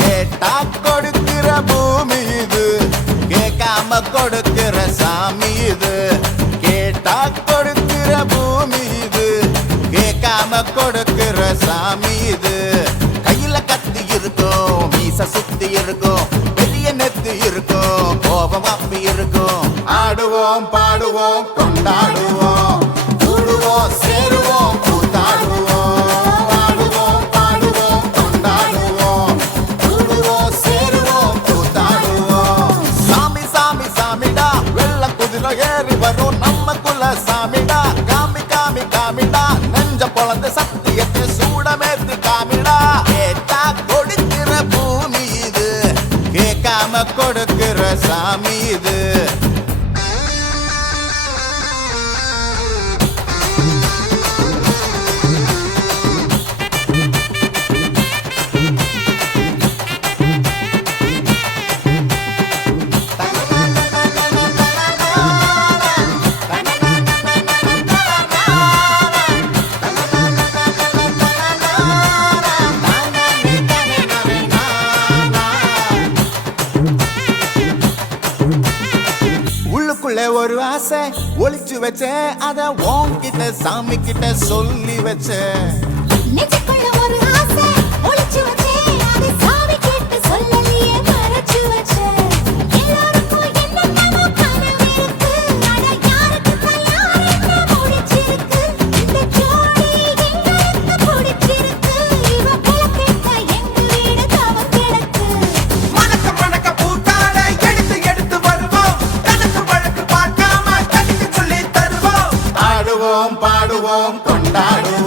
கேட்டா கொடுக்கிற பூமி இது, கேட்காம கொடுக்கிற சாமி இது. கேட்டா கொடுக்கிற பூமி இது, கேட்காம கொடுக்கிற சாமி இது. கையில கத்தி இருக்கும், மீச சுத்தி இருக்கும், பெரிய நெத்தி இருக்கும், கோபம் அப்பி இருக்கும். ஆடுவோம் பாடுவோம் கொண்டாடுவோம், கூடுவோம் சேருவோம் கூத்தாடுவோம். ஆடுவோம் பாடுவோம் கொண்டாடுவோம், கூடுவோம் சேருவோம் கூத்தாடுவோம். சாமி சாமி சாமிடா, வெள்ள குதிரை ஏறி வரும் நம்ம குல சாமிடா. காமி காமி காமிடா, நெஞ்ச பொழந்த சத்தியத்தை சூடமேத்தி காமிடா. கேட்டா கொடுக்கிற பூமி இது, கேட்காம கொடுக்கிற சாமி இது. உள்ளுக்குள்ள ஒரு ஆசை ஒளிச்சு வச்சேன், அத உன்கிட்ட சாமி கிட்ட சொல்லி வச்சேன். நெஞ்சுக்குள்ள ஒரு ஆசை ஒளிச்சு வச்சேன், அதை சாமி கிட்ட சொல்லலையே மறைச்சு வச்சேன். எல்லாருக்கும் என்னென்னமோ கனவு இருக்கு, ஆனா யாருக்குத்தான் யார் என்ன முடிச்சிருக்கு. இந்த ஜோடி எங்களுக்கு பிடிச்சிருக்கு, இவ புலக்கிட்ட எங்க வீடு தவம் கிடக்கு. மணக்க மணக்க பூத்தாட எடுத்து எடுத்து வருவோம், கணக்கு வழக்கு பார்க்காம கணிக்கு சொல்லி தருவோம். ஆடுவோம் பாடுவோம் கொண்டாடுவோம்,